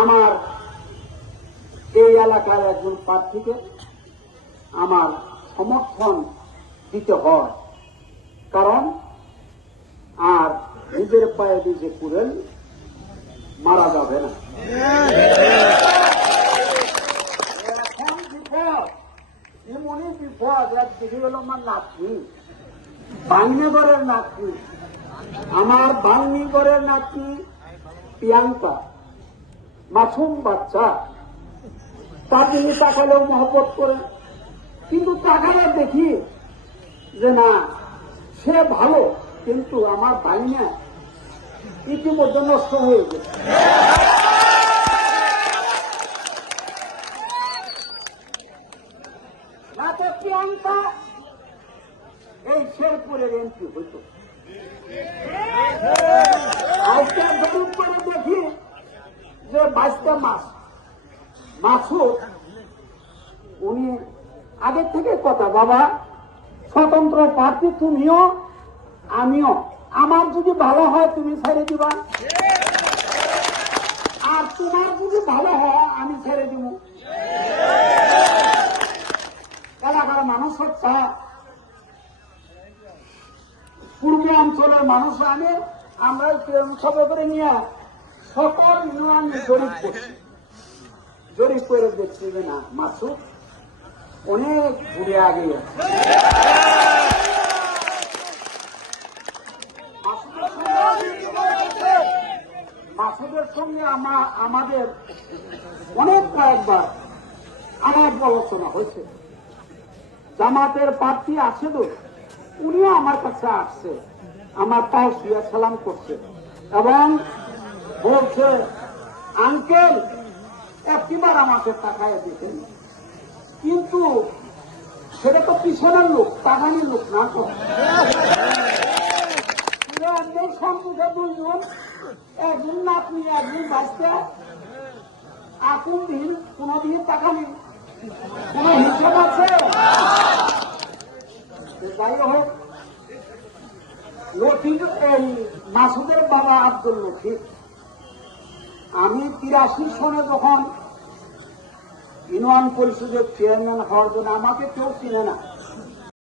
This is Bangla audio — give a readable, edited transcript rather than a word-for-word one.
আমার এই এলাকার একজন প্রার্থীকে আমার সমর্থন দিতে হয়, কারণ আর নিজের পায়ে নিজে কুড়েল মারা যাবে না। এখন বিপদ, এমনই বিপদ, একদিকে হল আমার নাতনি, বাংনিগড়ের নাতনি, আমার বাংনিগড়ের নাতনি প্রিয়াঙ্কা, মাসুম বাচ্চা, তার দিকে তাকালেও মহব্বত করে, কিন্তু তাকালে দেখি যে না, সে ভালো, কিন্তু আমার ভাইনা ইতিমধ্যে নষ্ট হয়ে গেছে। না তো প্রিয়াঙ্কা এই শেরপুরের এমপি হইত। আজকে গরিব করে দেখি যে 22টা মাস মাসুদ, উনি আগের থেকে কথা, বাবা স্বতন্ত্র প্রার্থী তুমিও আমিও, আমার যদি ভালো হয় তুমি ছেড়ে দিবা, আর তোমার যদি ভালো হয় আমি ছেড়ে দিব। এলাকার মানুষ হচ্ছে, পূর্ব অঞ্চলের মানুষ আনে, আমরা সবাই করে নিয়ে সকল ইউনিয়ন জরিপ করছি। জরিপ করে দেখছি যে না, মাসুদ অনেক ঘুরে আগে আছে। মাসুদের সঙ্গে আমাদের অনেক কয়েকবার আমার আলোচনা হয়েছে। জামাতের প্রার্থী আছে তো, উনিও আমার কাছে আসছে, আমার পায়ে শুয়ে সালাম করছে এবং বলছে, আঙ্কেল একটিবার আমাকে তাকায় দেখেন, কিন্তু সেটা তো পিছনের লোক, তাকানির লোক না। তো সম্পর্কে দুইজন, একজন নাতনি একজন বাচ্চা, আপন দিন কোনদিন তাকানি কোন হিসাব আছে? যাই হোক, লতিফ এই মাসুদের বাবা আব্দুল লতিফ, আমি 83 সনে যখন ইউনিয়ন পরিষদের চেয়ারম্যান হওয়ার জন্য, আমাকে কেউ চিনে না,